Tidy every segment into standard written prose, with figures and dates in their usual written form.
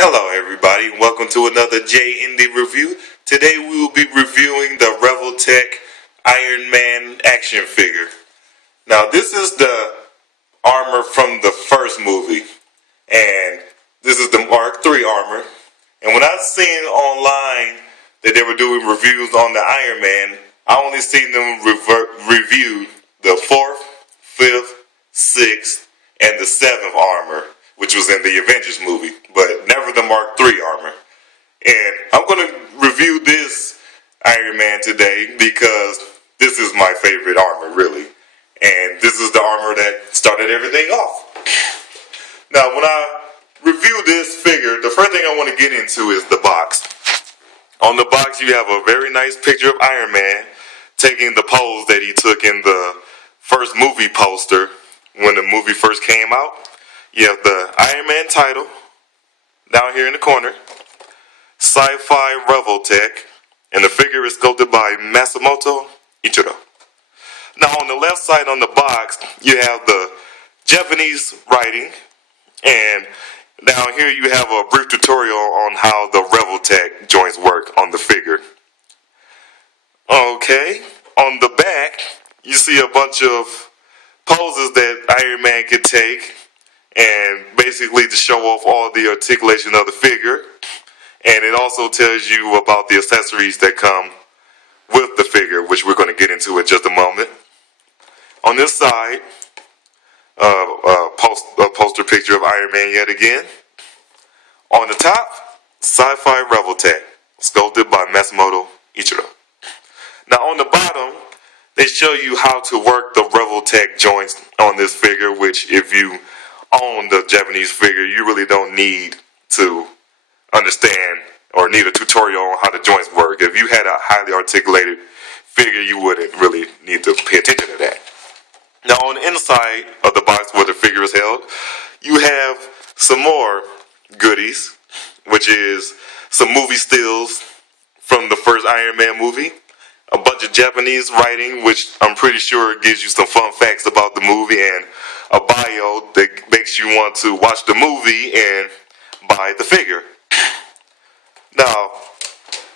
Hello everybody, welcome to another J Indie review. Today we will be reviewing the Revoltech Iron Man action figure. Now this is the armor from the first movie, and this is the Mark III armor. And when I seen online that they were doing reviews on the Iron Man, I only seen them review the 4th, 5th, 6th, and the 7th armor, which was in the Avengers movie, but never the Mark III armor. And I'm going to review this Iron Man today because this is my favorite armor, really. And this is the armor that started everything off. Now, when I review this figure, the first thing I want to get into is the box. On the box, you have a very nice picture of Iron Man taking the pose that he took in the first movie poster when the movie first came out. You have the Iron Man title down here in the corner, Sci-Fi Revoltech, and the figure is sculpted by Masamoto Ichiro. Now on the left side on the box, you have the Japanese writing, and down here you have a brief tutorial on how the Revoltech joints work on the figure. Okay, on the back, you see a bunch of poses that Iron Man could take, and basically to show off all the articulation of the figure. And it also tells you about the accessories that come with the figure, which we're going to get into in just a moment. On this side, a poster picture of Iron Man yet again. On the top, Sci-Fi Revoltech, sculpted by Masamoto Ichiro. Now on the bottom, they show you how to work the Revoltech joints on this figure, which if you own the Japanese figure, you really don't need to understand or need a tutorial on how the joints work. If you had a highly articulated figure, you wouldn't really need to pay attention to that. Now on the inside of the box where the figure is held, you have some more goodies, which is some movie stills from the first Iron Man movie, a bunch of Japanese writing, which I'm pretty sure gives you some fun facts about the movie, and a bio that makes you want to watch the movie and buy the figure. Now,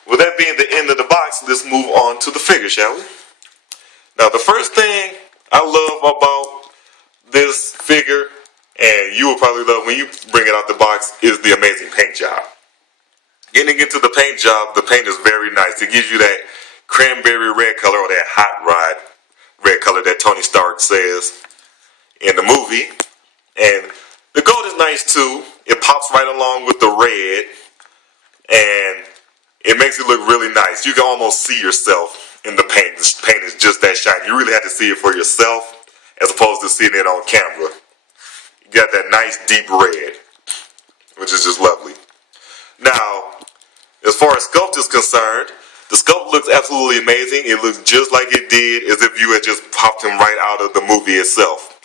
with that being the end of the box, let's move on to the figure, shall we? Now, the first thing I love about this figure, and you will probably love when you bring it out the box, is the amazing paint job. Getting into the paint job, the paint is very nice. It gives you that cranberry red color, or that hot rod red color that Tony Stark says in the movie. And the gold is nice too. It pops right along with the red, and it makes it look really nice. You can almost see yourself in the paint. This paint is just that shiny. You really have to see it for yourself as opposed to seeing it on camera. You got that nice deep red, which is just lovely. Now, as far as sculpt is concerned, the sculpt looks absolutely amazing. It looks just like it did as if you had just popped him right out of the movie itself.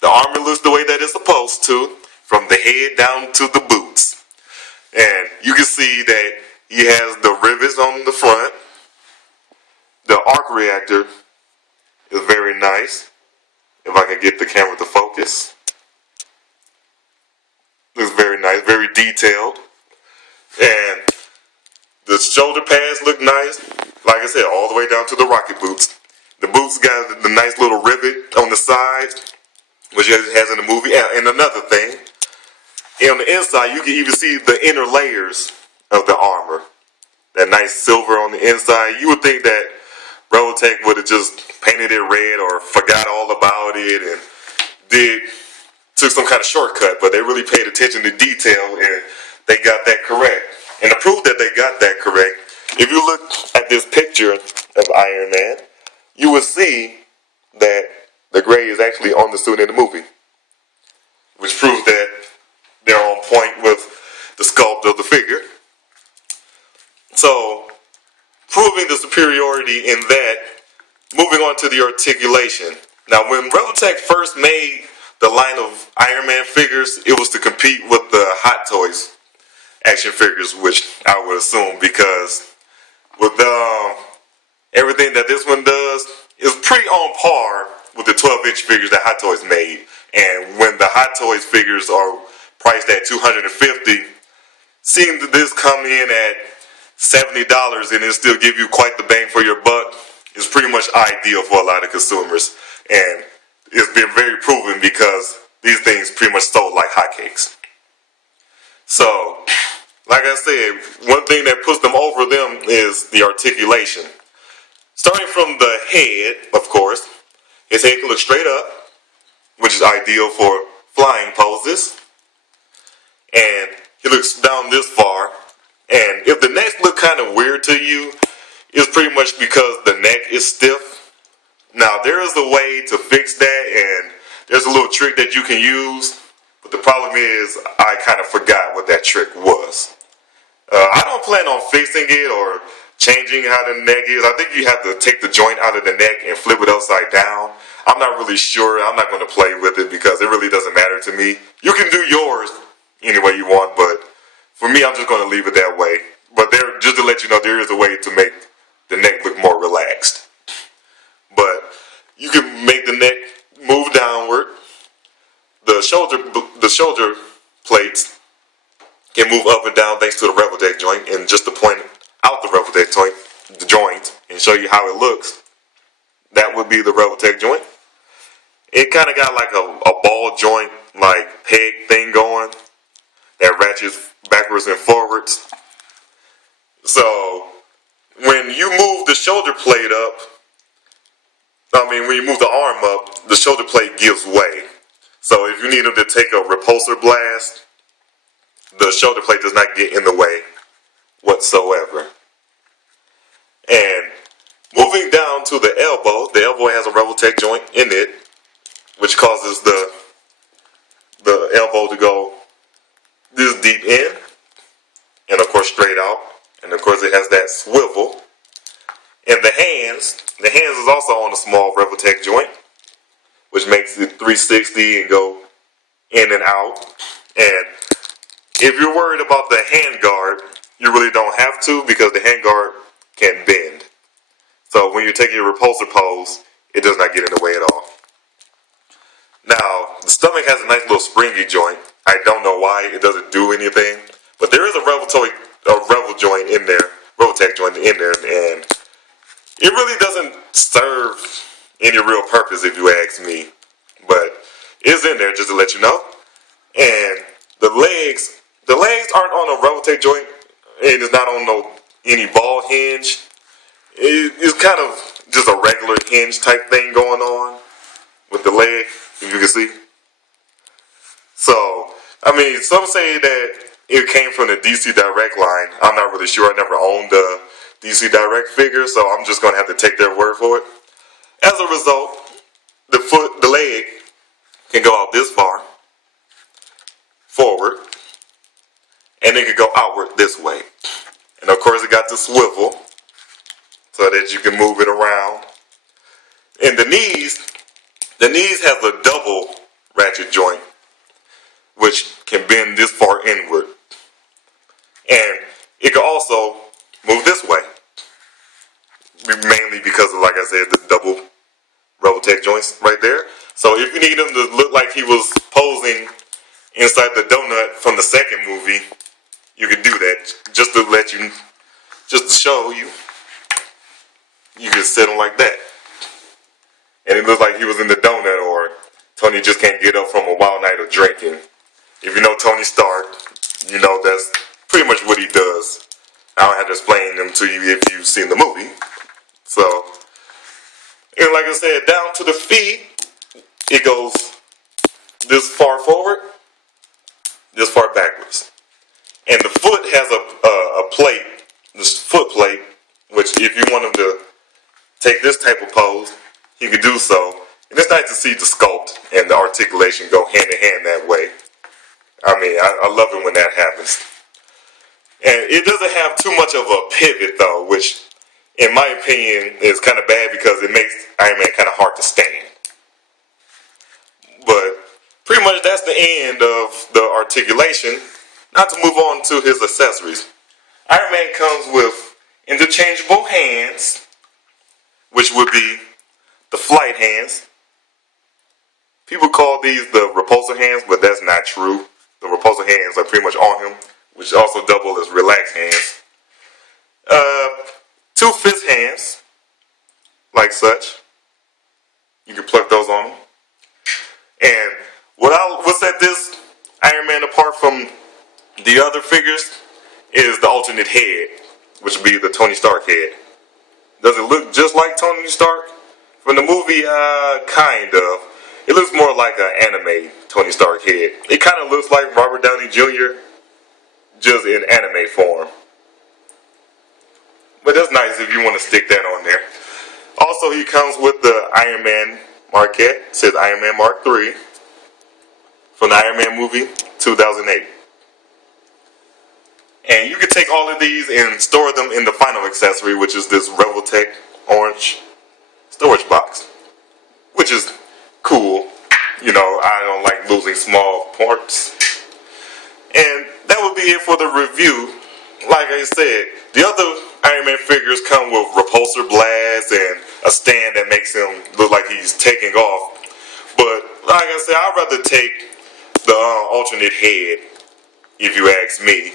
The armor looks the way that it's supposed to, from the head down to the boots. And you can see that he has the rivets on the front. The arc reactor is very nice. If I can get the camera to focus. Looks very nice, very detailed. And the shoulder pads look nice. Like I said, all the way down to the rocket boots. The boots got the nice little rivet on the side, which it has in the movie. And another thing, on the inside, you can even see the inner layers of the armor. That nice silver on the inside. You would think that Revoltech would have just painted it red or forgot all about it and took some kind of shortcut, but they really paid attention to detail and they got that correct. And to prove that they got that correct, if you look at this picture of Iron Man, you will see that the gray is actually on the suit in the movie, which proves that they're on point with the sculpt of the figure. So, proving the superiority in that, moving on to the articulation. Now, when Revoltech first made the line of Iron Man figures, it was to compete with the Hot Toys action figures, which I would assume, because with everything that this one does is pretty on par with the 12-inch figures that Hot Toys made. And when the Hot Toys figures are priced at $250, seeing this come in at $70 and it still give you quite the bang for your buck is pretty much ideal for a lot of consumers. And it's been very proven because these things pretty much sold like hotcakes. So, like I said, one thing that puts them over them is the articulation. Starting from the head, of course, his head can look straight up, which is ideal for flying poses. And he looks down this far. And if the neck look kind of weird to you, it's pretty much because the neck is stiff. Now, there is a way to fix that, and there's a little trick that you can use. But the problem is, I kind of forgot what that trick was. I don't plan on fixing it or changing how the neck is. I think you have to take the joint out of the neck and flip it upside down. I'm not really sure. I'm not going to play with it because it really doesn't matter to me. You can do yours any way you want, but for me, I'm just going to leave it that way. But there, just to let you know, there is a way to make the neck look more relaxed. But you can make the neck move downward. The shoulder plates can move up and down thanks to the Revoltech joint. And just to point out the Revoltech joint and show you how it looks, that would be the Revoltech joint. It kind of got like a ball joint, like peg thing going that ratchets backwards and forwards. So when you move the shoulder plate up, when you move the arm up, the shoulder plate gives way. So if you need them to take a repulsor blast, the shoulder plate does not get in the way whatsoever. And moving down to the elbow has a Revoltech joint in it, which causes the elbow to go this deep in, and of course straight out, and of course it has that swivel. And the hands is also on a small Revoltech joint, which makes it 360 and go in and out. And if you're worried about the hand guard, you really don't have to because the hand guard can bend. So when you're taking your repulsor pose, it does not get in the way at all. Now, the stomach has a nice little springy joint. I don't know why it doesn't do anything, but there is a Revoltech joint in there, and it really doesn't serve any real purpose if you ask me. But it's in there just to let you know. And the legs aren't on a Revoltech joint, and it's not on any ball hinge. It's kind of just a regular hinge type thing going on with the leg, if you can see. So, some say that it came from the DC Direct line. I'm not really sure. I never owned a DC Direct figure, so I'm just going to have to take their word for it. As a result, the leg can go out this far, forward, and it can go outward this way. And of course, it got the swivel so that you can move it around. And the knees have a double ratchet joint, which can bend this far inward. And it can also move this way, mainly because of, like I said, the double Revoltech joints right there. So if you need him to look like he was posing inside the donut from the second movie, you can do that. Just to show you, you can set him like that. And it looks like he was in the donut, or Tony just can't get up from a wild night of drinking. If you know Tony Stark, you know that's pretty much what he does. I don't have to explain them to you if you've seen the movie. So, and like I said, down to the feet, it goes this far forward, this far backwards. And the foot has a plate, this foot plate, which if you want him to take this type of pose, he can do so. And it's nice to see the sculpt and the articulation go hand in hand that way. I love it when that happens. And it doesn't have too much of a pivot though, which in my opinion is kind of bad because it makes Iron Man kind of hard to stand. But pretty much that's the end of the articulation. Now to move on to his accessories. Iron Man comes with interchangeable hands, which would be the flight hands. People call these the repulsor hands, but that's not true. The repulsor hands are pretty much on him which also double as relaxed hands. 2 fist hands, like such. You can pluck those on them. And what set this Iron Man apart from the other figures is the alternate head, which would be the Tony Stark head. Does it look just like Tony Stark? From the movie, kind of. It looks more like an anime Tony Stark head. It kind of looks like Robert Downey Jr., just in anime form. But that's nice if you want to stick that on there. Also, he comes with the Iron Man marquette. It says Iron Man Mark III from the Iron Man movie 2008. And you can take all of these and store them in the final accessory, which is this Revoltech orange storage box, which is cool. You know, I don't like losing small parts. And that would be it for the review. Like I said, the other Iron Man figures come with repulsor blasts and a stand that makes him look like he's taking off. But like I said, I'd rather take the alternate head, if you ask me.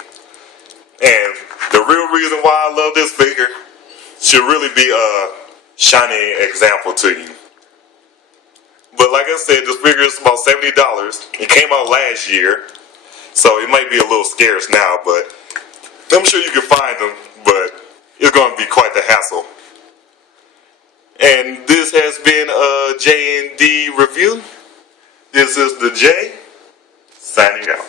And the real reason why I love this figure should really be a shining example to you. But like I said, this figure is about $70. It came out last year, so it might be a little scarce now, but I'm sure you can find them, but it's going to be quite the hassle. And this has been a J&D review. This is the J, signing out.